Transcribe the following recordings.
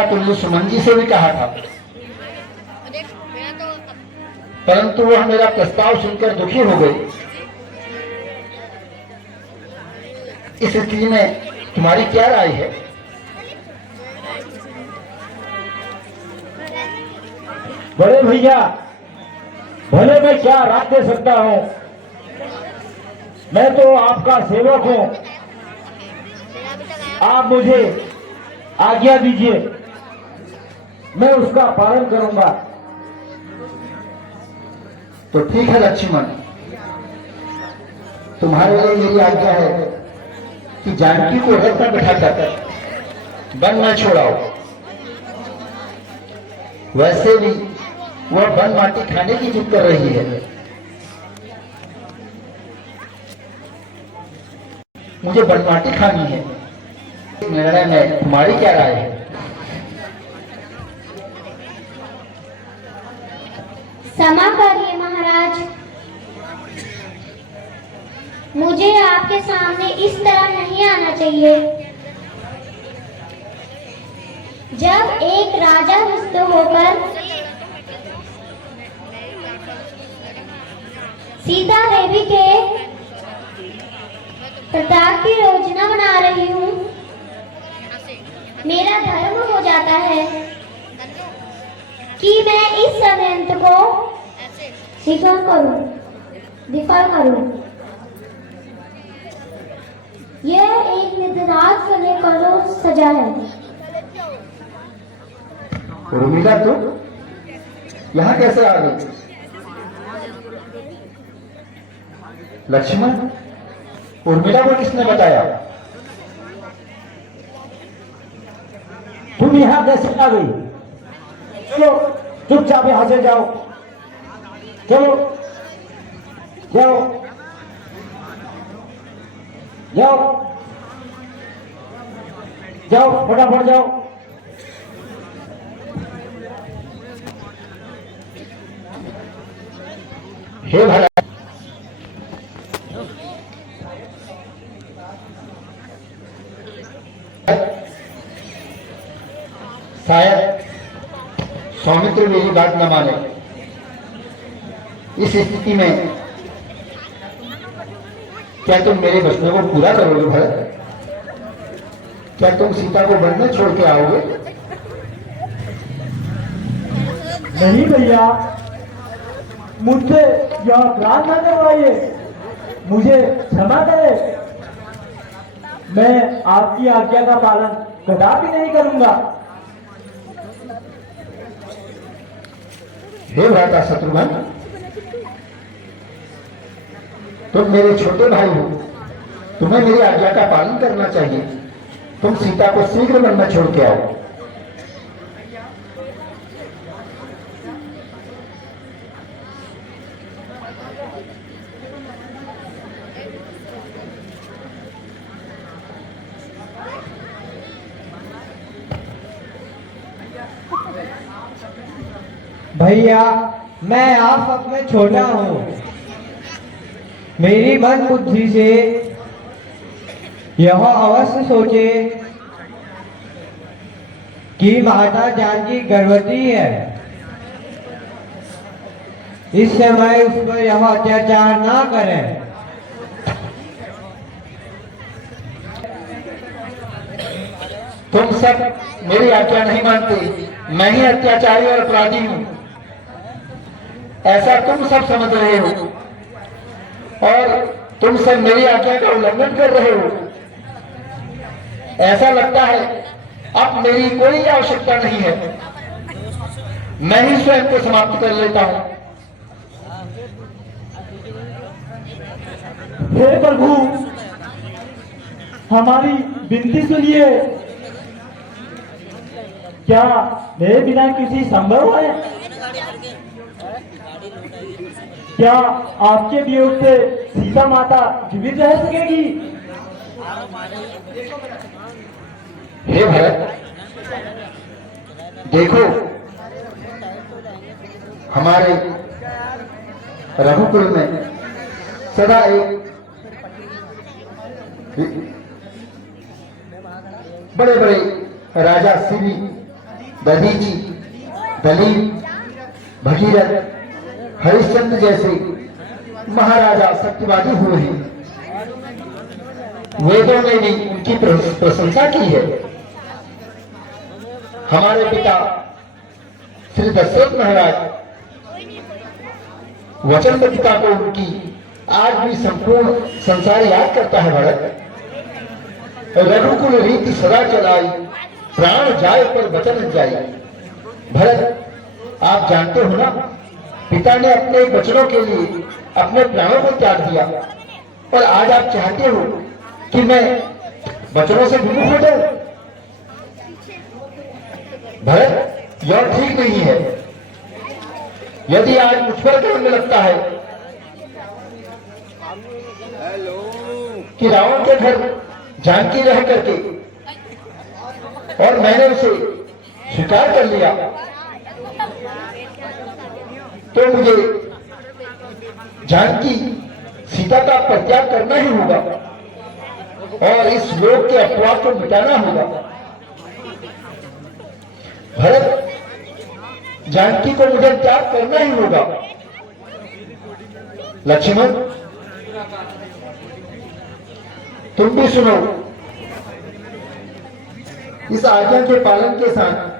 तुमने सुमन जी से भी कहा था, परंतु वह मेरा प्रस्ताव सुनकर दुखी हो गई। इस स्थिति में तुम्हारी क्या राय है? बड़े भैया, भले मैं क्या राय दे सकता हूं, मैं तो आपका सेवक हूं। आप मुझे आज्ञा दीजिए, मैं उसका पालन करूंगा। तो ठीक है लक्ष्मण, तुम्हारे लिए मेरी आज्ञा है कि जानकी को रथ पर बिठाकर वन में छोड़ाओ। वैसे भी वह वन माटी खाने की जिद कर रही है। मुझे वन माटी खानी है। निर्णय में तुम्हारी क्या राय है? क्षमा करिए महाराज, मुझे आपके सामने इस तरह नहीं आना चाहिए। जब एक राजा रुष्ट होकर सीता देवी के प्रताप की योजना बना रही हूँ, मेरा धर्म हो जाता है कि मैं इस षड्यंत्र को स्वीकार करूं, विफल करूं। यह एक निर्दोष को लेकर सजा है। उर्मिला, तो यहाँ कैसे आ गई? लक्ष्मण, उर्मिला को किसने बताया? तुम यहाँ कैसे आ गई? चलो चुपचाप यहाँ से जाओ, चलो जाओ जाओ जाओ, फटाफट जाओ। हे भला, शायद स्वामित्र मेरी बात न माने। इस स्थिति में क्या तुम मेरे वचनों को पूरा करोगे भरत? क्या तुम सीता को वन में छोड़ के आओगे? नहीं भैया, मुझसे यह अपराध न करवाइए, मुझे क्षमा करें। मैं आपकी आज्ञा का पालन कदापि नहीं करूंगा। हे भ्राता शत्रुघ्न, तुम मेरे छोटे भाई हो, तुम्हें मेरी आज्ञा का पालन करना चाहिए। तुम सीता को शीघ्र वन में छोड़ के आओ। भैया, मैं आप सब में छोटा हूँ। मेरी मन बुद्धि से यह अवश्य सोचे कि माता जानकी गर्भवती है। इस समय उस पर यह अत्याचार ना करें। तुम सब मेरी आज्ञा नहीं मानते, मैं ही अत्याचारी और अपराधी हूं, ऐसा तुम सब समझ रहे हो और तुम सब मेरी आज्ञा का उल्लंघन कर रहे हो। ऐसा लगता है अब मेरी कोई आवश्यकता नहीं है, मैं ही स्वयं को समाप्त कर लेता हूं। हे प्रभु, हमारी विनती सुनिए। क्या मेरे बिना किसी संभव है? क्या आपके वियोग से सीता माता जीवित रह सकेगी? हे भरत, देखो हमारे रघुकुल में सदा एक बड़े बड़े राजा श्री दधीची, दलीप, भगीरथ, हरिश्चंद्र जैसे महाराजा सत्यवादी हुए हैं। वेदों ने भी उनकी प्रशंसा की है। हमारे पिता श्री दशरथ महाराज वचनबद्धता को उनकी आज भी संपूर्ण संसार याद करता है। भरत, रघुकुल रीति सदा चलाई, प्राण जाए पर वचन जाए। भरत, आप जानते हो ना, पिता ने अपने वचनों के लिए अपने प्राणों को त्याग दिया, और आज आप चाहते हो कि मैं वचनों से विमुख हो जाऊं। भरत, यह ठीक नहीं है। यदि आज मुझ पर कहने लगता है कि रावण के घर जानकी रह करके और मैंने उसे स्वीकार कर लिया, तो मुझे जानकी सीता का परित्याग करना ही होगा और इस लोक के अपवाद को मिटाना होगा। भरत, जानकी को मुझे त्याग करना ही होगा। लक्ष्मण, तुम भी सुनो। इस आज्ञा के पालन के साथ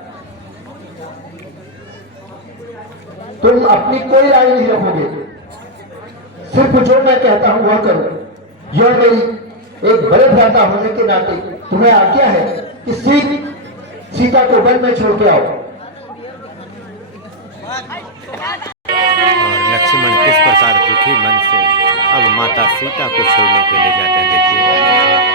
तुम अपनी कोई राय नहीं रखोगे, सिर्फ जो मैं कहता हूं वह करो। यह मेरी एक बड़े भ्राता होने के नाते तुम्हें आज्ञा है कि सीता को वन में छोड़ के आओ। और लक्ष्मण किस प्रकार दुखी मन से अब माता सीता को छोड़ने के लिए जाते हैं, देखिए।